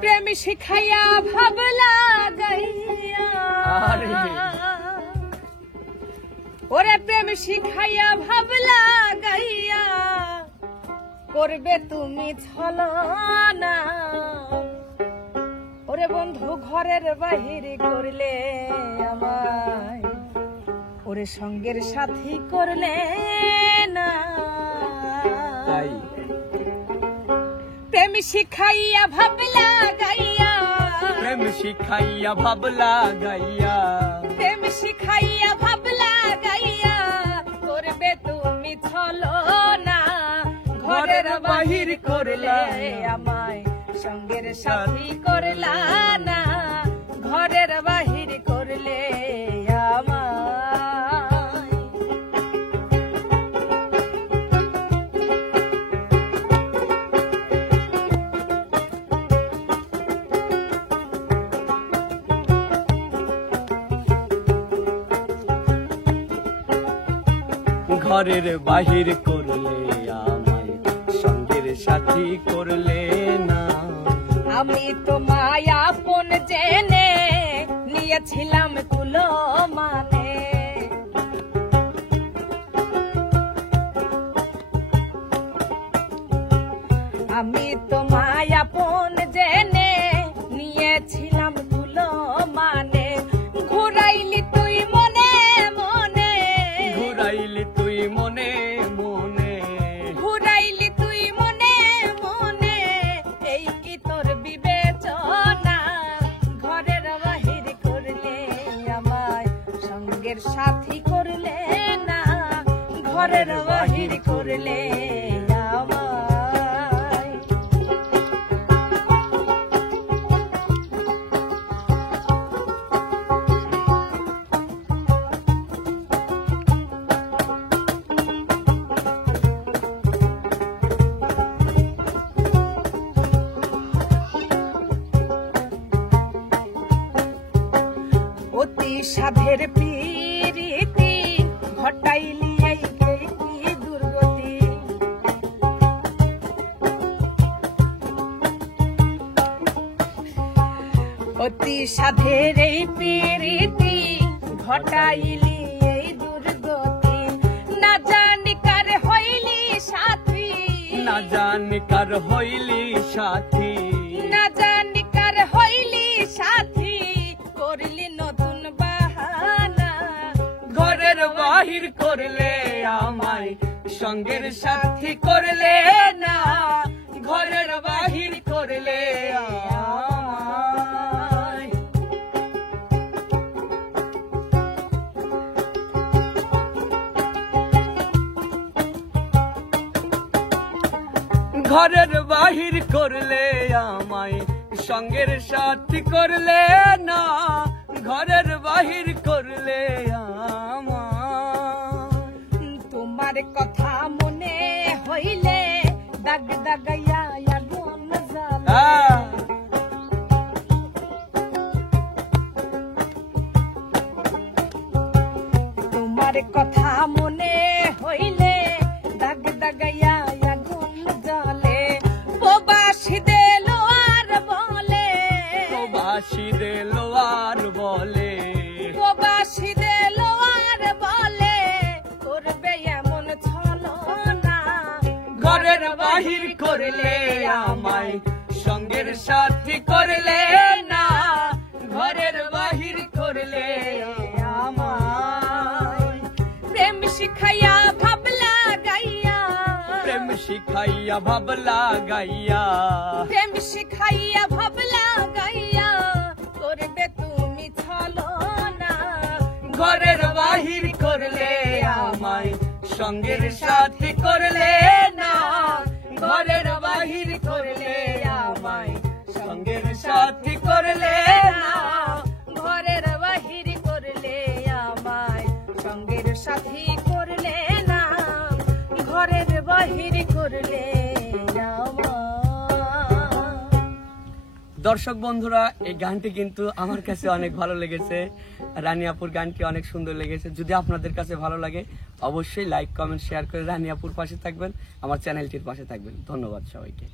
প্রেম শিখাইয়া ভাবলা গাইয়া ওরে প্রেম শিখাইয়া ভাবলা গাইয়া করবে তুমি ছলনা ওরে বন্ধু ঘরের বাহির করলে আমায় ওরে সঙ্গের সাথী করলে না প্রেম শিখাইয়া ভাবলা গাইয়া প্রেম শিখাইয়া ভাবলা গাইয়া প্রেম শিখাইয়া ভাবলা গাইয়া করবে তুমি ছলনা ঘরের বাহির করলে আমায় সঙ্গের সাথী করলা না ঘরের বাহির করলে আমায় ঘরের বাহির করলে আমায় সঙ্গের সাথী করলে না আমি তো মায়াপন জেনে নিয়েছিলাম কুলো মানে আমি তো মায়াপন জেনে নিয়েছিলাম কুলো মানে ঘুরাইলি তুই মনে মনে ঘুরাইলি তুই মনে মনে ঘুরাইলি তুই মনে মনে এই কি তোর বিবেচনা ঘরের বাহির করলে আমায় সঙ্গের সাথী করলে না ঘরের বাহির করলে আমায় অতি সাধের প্রীতি ঘটাইলি এই কি দুর্গতি অতি সাধের এই প্রীতি ঘটাইলি এই দুর্গতি না জানি কার হইলি সাথী না জানি কার হইলি সাথী না জানি কার হইলি সাথী করলি নতুন বাহানা ঘরের বাহির করলে আমায় সঙ্গের সাথী করলে না ঘরের বাহির করলে আমায় ঘরের বাহির করলে আমায় সঙ্গের সাথী করলে না ঘরের বাহির করলে আমায় তোমার কথা মনে হইলে দাগ দাগাইয়া আগুন জ্বালা তোমার কথা মনে হইলে দাগ দাগাইয়া আগুন জ্বলে প্রবাসী দিল আর বলে প্রবাসী দিল আর বলে প্রবাসী দিল আর বলে করবে এমন ছলনা ঘরের বাহির করলে আমায় সঙ্গের সাথী করলে না ঘরের বাহির করলে আমায় প্রেম শিখাইয়া ভাবলা গাইয়া প্রেম শিখাইয়া ভাবলা গাইয়া প্রেম শিখাইয়া ভাবলা গাইয়া করবে তুমি ছলনা ঘরের বাহির করলে আমায় সঙ্গের সাথী করলে না ঘরের বাহির করলে আমায় সঙ্গের সাথী করলে না ঘরের বাহির করলে আমায় সঙ্গের সাথী করলে না ঘরের বাহির করলে দর্শক বন্ধুরা এই গানটি কিন্তু আমার কাছে অনেক ভালো লেগেছে রানী আপুর গানটি অনেক সুন্দর লেগেছে যদি আপনাদের কাছে ভালো লাগে অবশ্যই লাইক কমেন্ট শেয়ার করে রানী আপুর পাশে থাকবেন আমার চ্যানেলটির পাশে থাকবেন ধন্যবাদ সবাইকে